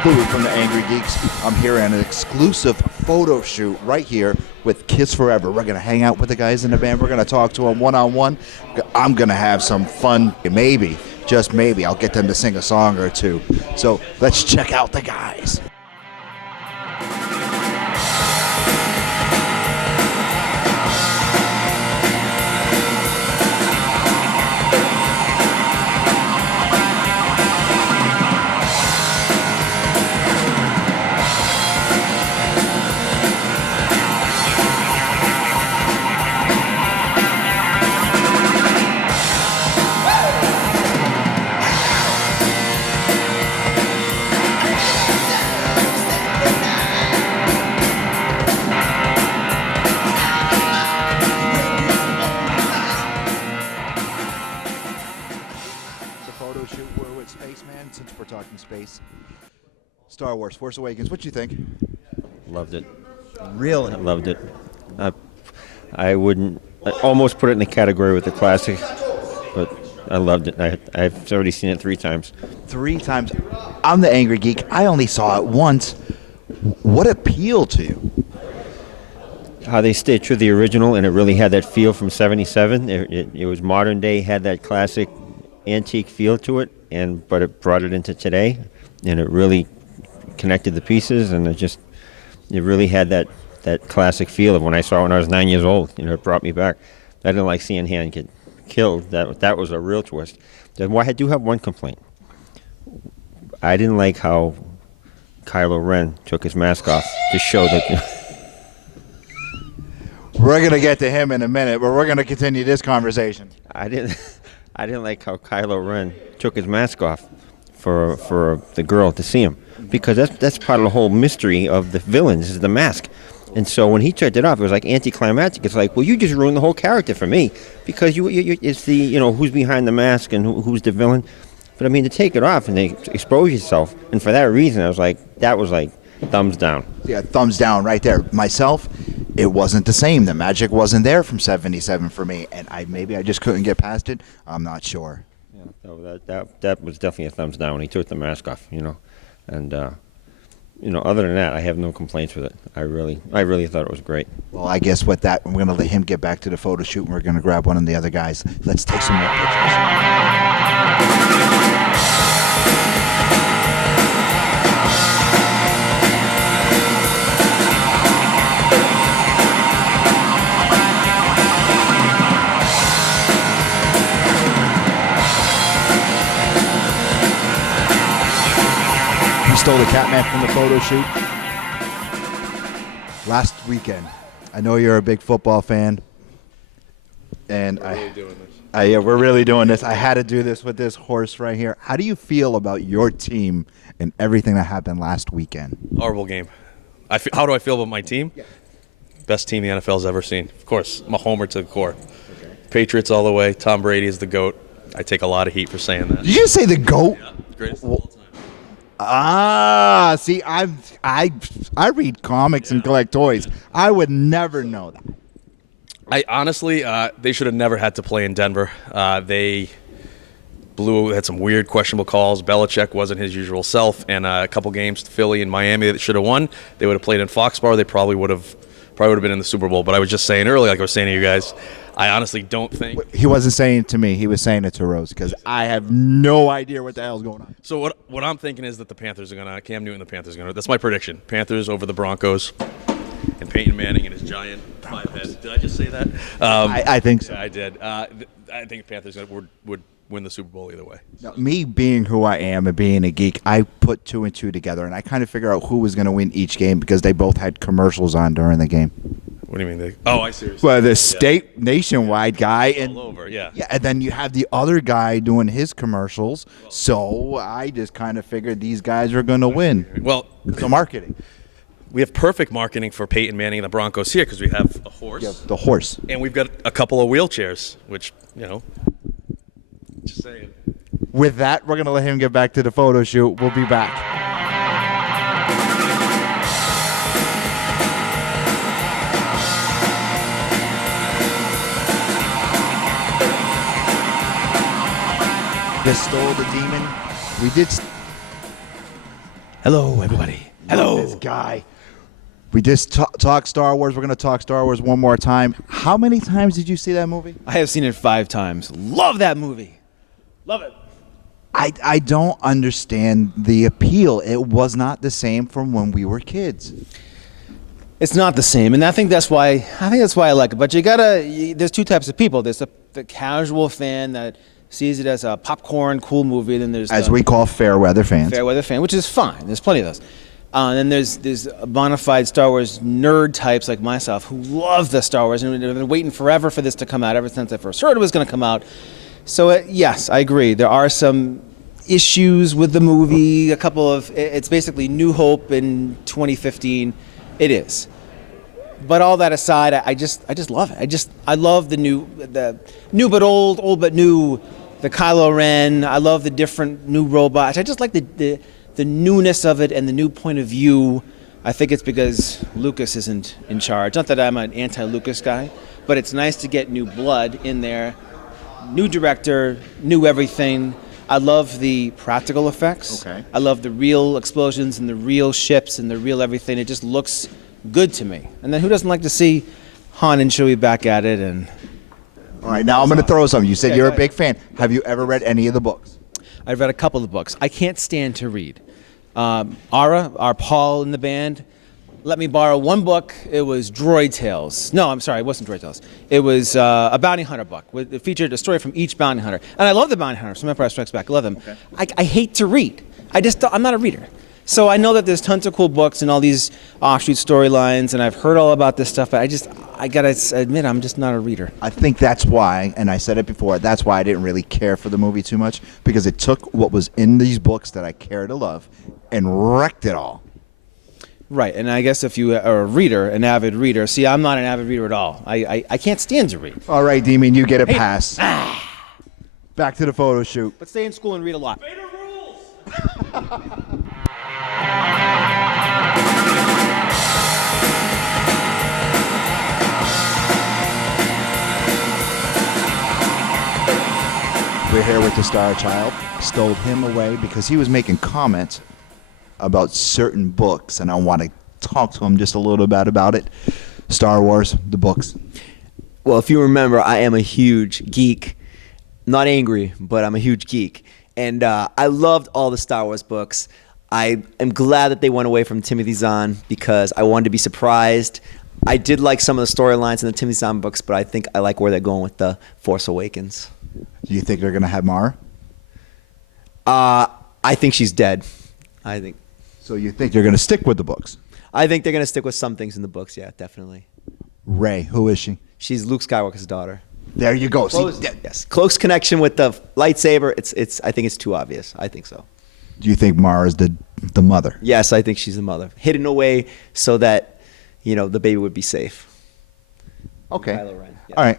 Stewie from the Angry Geeks. I'm here on an exclusive photo shoot right here with Kiss Forever. We're going to hang out with the guys in the band. We're going to talk to them one-on-one. I'm going to have some fun. Maybe, just maybe, I'll get them to sing a song or two. So let's check out the guys. Photo shoot. We're with Spaceman, since we're talking space. Star Wars, Force Awakens. What you think? Loved it. Really? I loved it. I wouldn't. I almost put it in the category with the classic, but I loved it. I've already seen it 3 times. 3 times. I'm the Angry Geek. I only saw it once. What appealed to you? How they stayed true to the original, and it really had that feel from '77. It was modern day, had that classic antique feel to it, but it brought it into today, and it really connected the pieces, and it really had that classic feel of when I saw it when I was 9 years old. It brought me back. I didn't like seeing Han get killed. That was a real twist. Then I do have one complaint. I didn't like how Kylo Ren took his mask off to show that. We're going to get to him in a minute, but we're going to continue this conversation. I didn't like how Kylo Ren took his mask off for the girl to see him, because that's part of the whole mystery of the villains is the mask. And so when he took it off, it was like anticlimactic. It's like, well, you just ruined the whole character for me, because it's the who's behind the mask and who's the villain. But I mean, to take it off and to expose yourself, and for that reason, I was like, that was like thumbs down. Yeah, thumbs down right there. Myself, it wasn't the same. The magic wasn't there from '77 for me, and maybe I just couldn't get past it. I'm not sure. Yeah, so that was definitely a thumbs down when he took the mask off. And other than that, I have no complaints with it. I really thought it was great. Well, I guess with that, we're going to let him get back to the photo shoot, and we're going to grab one of the other guys. Let's take some more pictures. Stole the Catman from the photo shoot last weekend. I know you're a big football fan, and we're really doing this. We're really doing this. I had to do this with this horse right here. How do you feel about your team and everything that happened last weekend? Horrible game. How do I feel about my team? Yeah. Best team the NFL's ever seen. Of course, I'm a homer to the core. Okay. Patriots all the way. Tom Brady is the GOAT. I take a lot of heat for saying that. Did you say the GOAT? Yeah, greatest of all time. See, I read comics and collect toys. I would never know that. I honestly, they should have never had to play in Denver. They had some weird, questionable calls. Belichick wasn't his usual self, and a couple games to Philly and Miami that should have won. They would have played in Foxborough. They probably would have been in the Super Bowl. But I was just saying earlier, like I was saying to you guys, I honestly don't think. He wasn't saying it to me. He was saying it to Rose, because I have no idea what the hell's going on. So what I'm thinking is that the Panthers are going to – Cam Newton and the Panthers are going to – that's my prediction. Panthers over the Broncos and Peyton Manning and his giant 5 head. Did I just say that? I think so. Yeah, I did. I think the Panthers would win the Super Bowl either way. Now, me being who I am and being a geek, I put 2 and 2 together, and I kind of figure out who was going to win each game because they both had commercials on during the game. What do you mean? I see. Well, the state nationwide guy, and all over, yeah, and then you have the other guy doing his commercials. So I just kind of figured these guys are going to win. Well, the marketing. We have perfect marketing for Peyton Manning and the Broncos here because we have a horse. Yeah, the horse, and we've got a couple of wheelchairs, which just saying. With that, we're going to let him get back to the photo shoot. We'll be back. Stole the demon. We did. Hello, everybody. Love this guy. We just talked Star Wars. We're going to talk Star Wars one more time. How many times did you see that movie? I have seen it 5 times. Love that movie. Love it. I don't understand the appeal. It was not the same from when we were kids. It's not the same, and I think that's why I like it. But there's 2 types of people. There's the casual fan that sees it as a popcorn cool movie. Then there's As we call fair weather fans. fair weather fan, which is fine. There's plenty of those. And then there's bona fide Star Wars nerd types like myself who love the Star Wars and have been waiting forever for this to come out ever since I first heard it was going to come out. So yes, I agree. There are some issues with the movie. It's basically New Hope in 2015. It is. But all that aside, I just love it. I love the new but old but new, the Kylo Ren. I love the different new robots. I just like the newness of it and the new point of view. I think it's because Lucas isn't in charge. Not that I'm an anti-Lucas guy, but it's nice to get new blood in there. New director, new everything. I love the practical effects. Okay. I love the real explosions and the real ships and the real everything. It just looks good to me. And then who doesn't like to see Han and Chewie back at it? And All right, now I'm going to throw something. You said Okay, you're go a big fan. Have you ever read any of the books? I've read a couple of books. I can't stand to read. Ara, our Paul in the band, let me borrow one book. It was Droid Tales. No, I'm sorry, it wasn't Droid Tales. It was a bounty hunter book. It featured a story from each bounty hunter. And I love the bounty hunters from Empire Strikes Back. I love them. Okay. I hate to read. I'm not a reader. So I know that there's tons of cool books and all these offshoot storylines, and I've heard all about this stuff, but I gotta admit, I'm just not a reader. I think that's why, and I said it before, that's why I didn't really care for the movie too much, because it took what was in these books that I care to love and wrecked it all. Right, and I guess if you are a reader, an avid reader, see, I'm not an avid reader at all. I can't stand to read. All right, Demon, you get a pass. Back to the photo shoot. But stay in school and read a lot. Vader rules! We're here with the Star Child. Stole him away because he was making comments about certain books, and I want to talk to him just a little bit about it. Star Wars, the books. Well, if you remember, I am a huge geek. Not angry, but I'm a huge geek. And I loved all the Star Wars books. I am glad that they went away from Timothy Zahn because I wanted to be surprised. I did like some of the storylines in the Timothy Zahn books, but I think I like where they're going with the Force Awakens. Do you think they're going to have Mara? I think she's dead. So you think they're going to stick with the books? I think they're going to stick with some things in the books, yeah, definitely. Rey, who is she? She's Luke Skywalker's daughter. There you go. Yes, close connection with the lightsaber. I think it's too obvious. I think so. Do you think Mara's the mother? Yes, I think she's the mother. Hidden away so that, the baby would be safe. Okay. Kylo Ren, yeah. All right.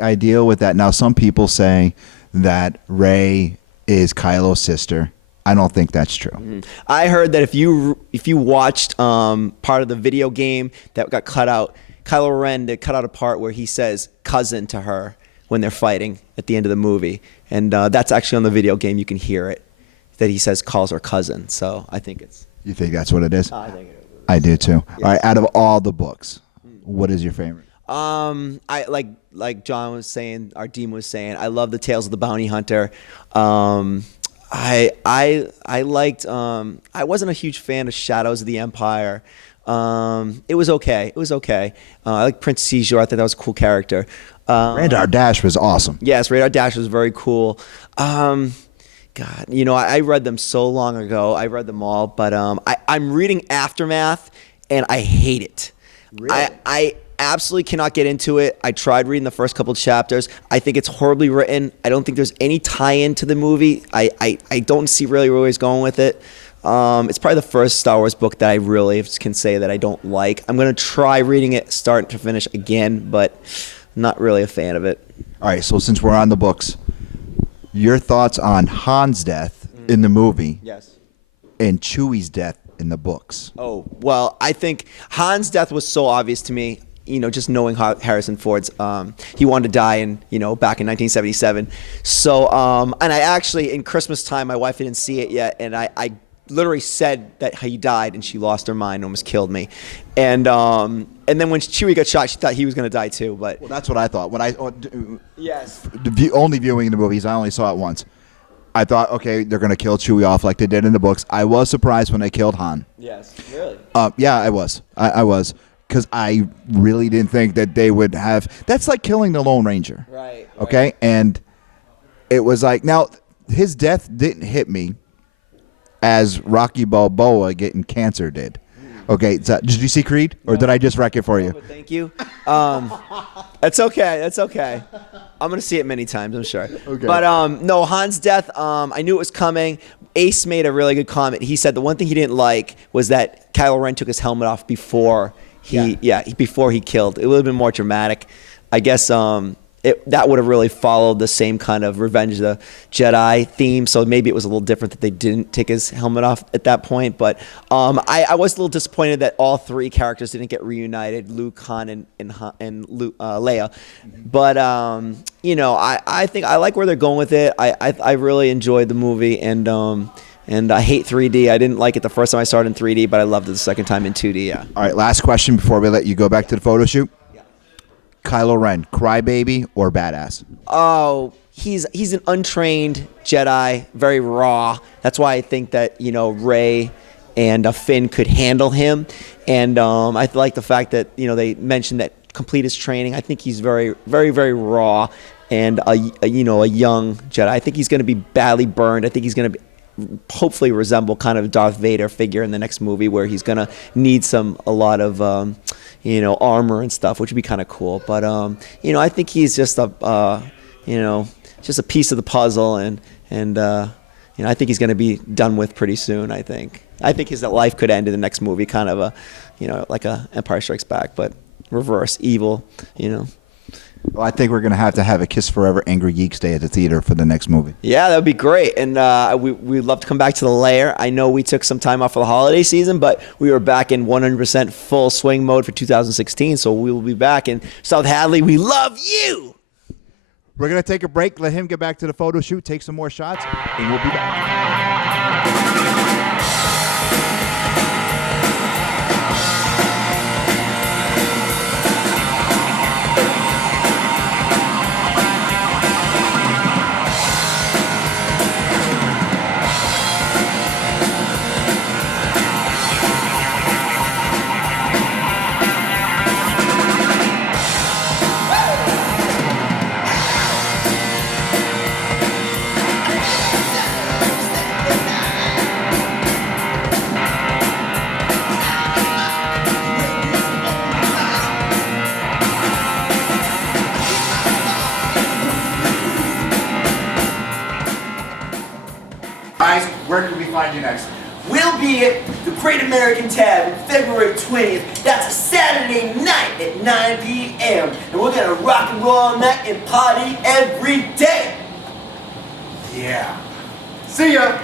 I deal with that. Now, some people say that Rey is Kylo's sister. I don't think that's true. Mm-hmm. I heard that if you watched part of the video game that got cut out, Kylo Ren, they cut out a part where he says cousin to her when they're fighting at the end of the movie. And that's actually on the video game. You can hear it, that he calls her cousin. So I think it's... You think that's what it is? I think it is. I do too. Yes. All right. Out of all the books, what is your favorite? I like John was saying, our Dean was saying, I love the Tales of the Bounty Hunter. I liked. I wasn't a huge fan of Shadows of the Empire. It was okay. I like Prince Caesar. I thought that was a cool character. Radar Dash was awesome. Yes, Radar Dash was very cool. God, I read them so long ago. I read them all, but I'm reading Aftermath, and I hate it. Really? I absolutely cannot get into it. I tried reading the first couple of chapters. I think it's horribly written. I don't think there's any tie-in to the movie. I don't see really where he's going with it. It's probably the first Star Wars book that I really can say that I don't like. I'm going to try reading it start to finish again, but not really a fan of it. All right. So since we're on the books, your thoughts on Han's death in the movie Yes. and Chewie's death in the books? Oh, well, I think Han's death was so obvious to me. Just knowing how Harrison Ford's, he wanted to die back in 1977. So, and I actually, in Christmas time, my wife didn't see it yet, and I literally said that he died, and she lost her mind and almost killed me. And then when Chewie got shot, she thought he was going to die too. But Well, that's what I thought. When I yes, only viewing the movies, I only saw it once. I thought, okay, they're going to kill Chewie off like they did in the books. I was surprised when they killed Han. yes, really. Yeah, I was. I was. Because I really didn't think that they would have. That's like killing the Lone Ranger. Right. Okay? And it was like, now, his death didn't hit me as Rocky Balboa getting cancer did. Okay, so did you see Creed, or did I just wreck it for you? Thank you. That's okay. That's okay. I'm gonna see it many times, I'm sure. Okay. But no, Han's death. I knew it was coming. Ace made a really good comment. He said the one thing he didn't like was that Kylo Ren took his helmet off before before he killed. It would have been more dramatic. I guess that would have really followed the same kind of Revenge of the Jedi theme. So maybe it was a little different that they didn't take his helmet off at that point. But I was a little disappointed that all three characters didn't get reunited: Luke, Han, and Leia. But I think I like where they're going with it. I really enjoyed the movie, and I hate 3D. I didn't like it the first time I saw it in 3D, but I loved it the second time in 2D. Yeah. All right, last question before we let you go back to the photo shoot. Kylo Ren, crybaby or badass? Oh, he's an untrained Jedi, very raw. That's why I think that Rey and Finn could handle him, and I like the fact that they mentioned that complete his training. I think he's very, very, very raw and a young Jedi. I think he's going to be badly burned. I think he's going to hopefully resemble kind of Darth Vader figure in the next movie, where he's going to need a lot of armor and stuff, which would be kind of cool. But I think he's just a piece of the puzzle, and I think he's going to be done with pretty soon. I think his life could end in the next movie, kind of like a Empire Strikes Back, but reverse evil. Well, I think we're going to have a Kiss Forever Angry Geeks Day at the theater for the next movie. Yeah, that would be great. And we'd love to come back to the Lair. I know we took some time off for the holiday season, but we were back in 100% full swing mode for 2016, so we will be back. And South Hadley, we love you! We're going to take a break, let him get back to the photo shoot, take some more shots, and we'll be back. Guys, where can we find you next? We'll be at the Great American Tavern February 20th. That's a Saturday night at 9 p.m. And we're going to rock and roll all night and party every day. Yeah. See ya!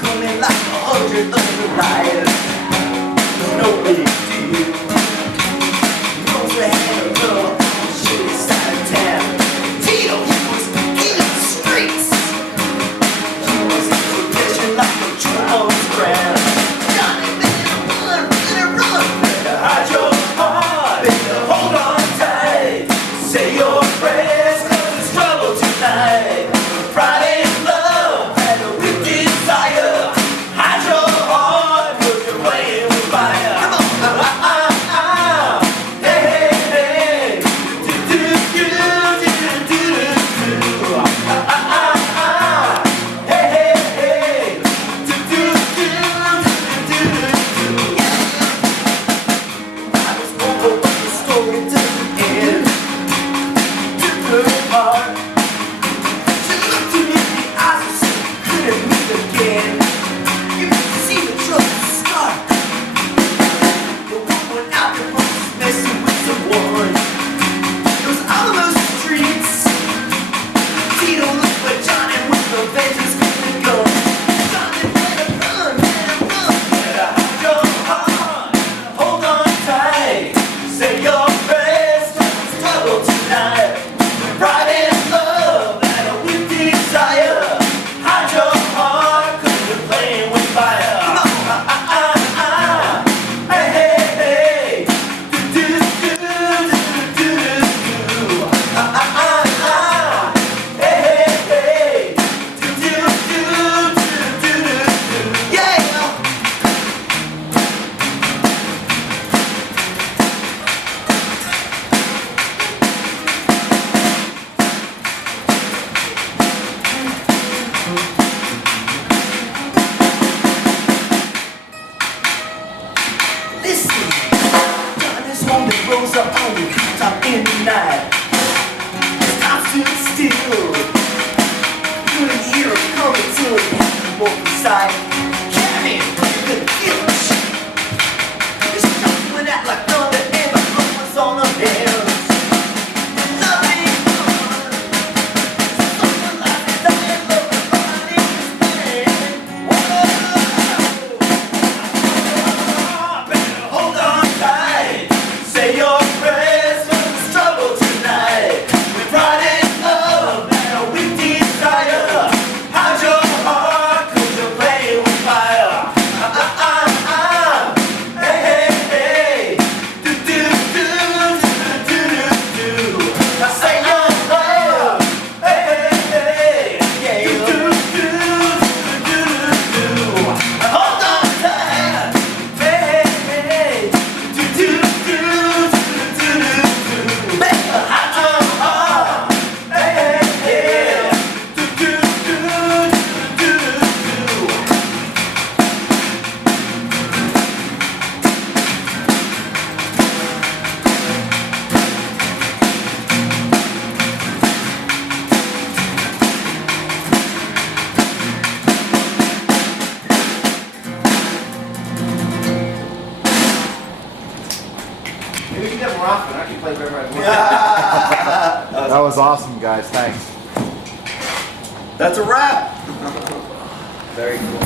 Coming shadows are on you, top in the night. Time stood still. Good hero coming to you, walk inside. Cannon, the guilt. It's jumping out like thunder and the blood was on the hills. Nothing more. Someone like that, love the body's pain. Whoa. Better hold on tight. Say your prayers for the struggle tonight. With pride and love and a weak desire. Hide your heart 'cause you're playing with fire. Hey, hey, hey. Do, do, do, do, do, do, do. Now say your prayer. Hey, hey, hey. Yeah, do, do, do, do, do, do. Hold on tight. Hey, hey, hey. Do, do, do, do, do, do. Better hide your heart. Hey, hey, hey. Do, do, do, do, do, do. Maybe we can get more often. I can play very well. That was awesome, guys. Thanks. That's a wrap. Very cool.